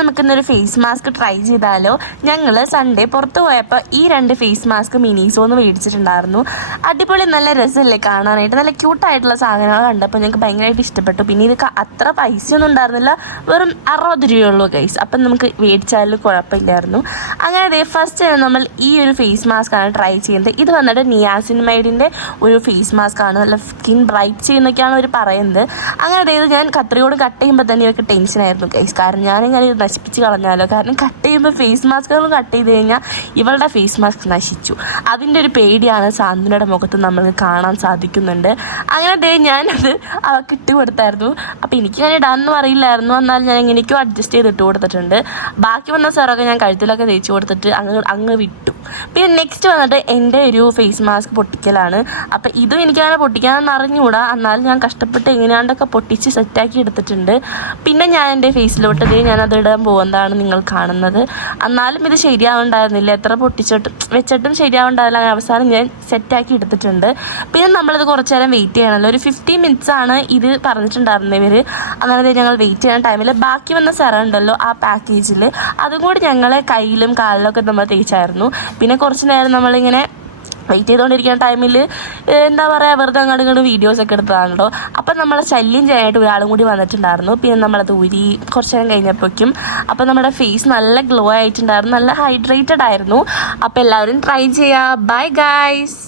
നമുക്കിന്നൊരു face mask try ചെയ്താലോ. ഞങ്ങൾ സൺഡേ പുറത്ത് പോയപ്പോൾ ഈ 2 ഫേസ് മാസ്ക് മിനീസോന്ന് മേടിച്ചിട്ടുണ്ടായിരുന്നു. അടിപൊളി നല്ല രസമല്ലേ കാണാനായിട്ട്, നല്ല ക്യൂട്ടായിട്ടുള്ള സാധനങ്ങൾ കണ്ടപ്പോൾ ഞങ്ങൾക്ക് ഭയങ്കരമായിട്ട് ഇഷ്ടപ്പെട്ടു. പിന്നെ ഇത് അത്ര പൈസയൊന്നും ഉണ്ടായിരുന്നില്ല, വെറും 60 രൂപയുള്ളൂ ഗൈസ്. അപ്പം നമുക്ക് മേടിച്ചാലും കുഴപ്പമില്ലായിരുന്നു. അങ്ങനെ ഫസ്റ്റ് നമ്മൾ ഈ ഒരു ഫേസ് മാസ്ക് ആണ് ട്രൈ ചെയ്യുന്നത്. ഇത് വന്നിട്ട് നിയാസിൻമൈഡിൻ്റെ ഒരു ഫേസ് മാസ്ക് ആണ്, നല്ല സ്കിൻ ബ്രൈറ്റ് ചെയ്യുന്നൊക്കെയാണ് അവർ പറയുന്നത്. അങ്ങനെ ഇത് ഞാൻ കത്രിയോട് കട്ട് ചെയ്യുമ്പോൾ തന്നെ ഇവർക്ക് ടെൻഷനായിരുന്നു ഗൈസ്, കാരണം ഞാനിങ്ങനെ ഇത് നശിപ്പിച്ച് കളഞ്ഞാലോ. കാരണം കട്ട് ചെയ്യുമ്പോൾ ഫേസ് മാസ്കുകൾ കട്ട് ചെയ്ത് കഴിഞ്ഞാൽ ഇവളുടെ ഫേസ് മാസ്ക് നശിച്ചു. അതിൻ്റെ ഒരു പേടിയാണ് സാന്ത്വനയുടെ മുഖത്ത് നമ്മൾക്ക് കാണാൻ സാധിക്കുന്നുണ്ട്. അങ്ങനെ ഞാനത് അവൾക്ക് ഇട്ട് കൊടുത്തായിരുന്നു. അപ്പോൾ എനിക്കങ്ങനെ ഇടാനൊന്നും അറിയില്ലായിരുന്നു, എന്നാൽ ഞാൻ എങ്ങനെയൊക്കെയോ അഡ്ജസ്റ്റ് ചെയ്ത് ഇട്ട് കൊടുത്തിട്ടുണ്ട്. ബാക്കി വന്ന സാറൊക്കെ ഞാൻ കഴുത്തിലൊക്കെ തേച്ച് കൊടുത്തിട്ട് അങ്ങ് വിട്ടു. പിന്നെ നെക്സ്റ്റ് വന്നിട്ട് എൻ്റെ ഒരു ഫേസ് മാസ്ക് പൊട്ടിക്കലാണ്. അപ്പോൾ ഇതും എനിക്കങ്ങനെ പൊട്ടിക്കാനെന്ന് അറിഞ്ഞുകൂടാ, എന്നാലും ഞാൻ കഷ്ടപ്പെട്ട് എങ്ങനെയാണ്ടൊക്കെ പൊട്ടിച്ച് സെറ്റാക്കി എടുത്തിട്ടുണ്ട്. പിന്നെ ഞാൻ എൻ്റെ ഫേസിലോട്ട് ഞാനത് ഇടാൻ പോകുന്നതാണ് നിങ്ങൾ കാണുന്നത്. എന്നാലും ഇത് ശരിയാവുണ്ടായിരുന്നില്ല, എത്ര വെച്ചിട്ടും ശരിയാവുണ്ടാവില്ല. അങ്ങനെ അവസാനം ഞാൻ സെറ്റാക്കി എടുത്തിട്ടുണ്ട്. പിന്നെ നമ്മളിത് കുറച്ച് നേരം വെയിറ്റ് ചെയ്യണമല്ലോ, ഒരു 50 minutes ആണ് ഇത് പറഞ്ഞിട്ടുണ്ടായിരുന്നത് ഇവർ. അങ്ങനെ ഞങ്ങൾ വെയിറ്റ് ചെയ്യുന്ന ടൈമിൽ ബാക്കി വന്ന സെറം ഉണ്ടല്ലോ ആ പാക്കേജിൽ, അതും കൂടി ഞങ്ങളെ കയ്യിലും കാലിലൊക്കെ നമ്മൾ തേച്ചായിരുന്നു. പിന്നെ കുറച്ച് നേരം നമ്മളിങ്ങനെ വെയിറ്റ് ചെയ്തുകൊണ്ടിരിക്കുന്ന ടൈമിൽ എന്താ പറയുക, വെറുതെ അങ്ങോട്ട് വീഡിയോസൊക്കെ എടുത്തതാണല്ലോ. അപ്പം നമ്മളെ ശല്യം ചെയ്യാനായിട്ട് ഒരാളും കൂടി വന്നിട്ടുണ്ടായിരുന്നു. പിന്നെ നമ്മളത് ഊരി കുറച്ച് നേരം കഴിഞ്ഞപ്പോഴേക്കും അപ്പം നമ്മുടെ ഫേസ് നല്ല ഗ്ലോ ആയിട്ടുണ്ടായിരുന്നു, നല്ല ഹൈഡ്രേറ്റഡ് ആയിരുന്നു. അപ്പം എല്ലാവരും ട്രൈ ചെയ്യുക. Bye guys.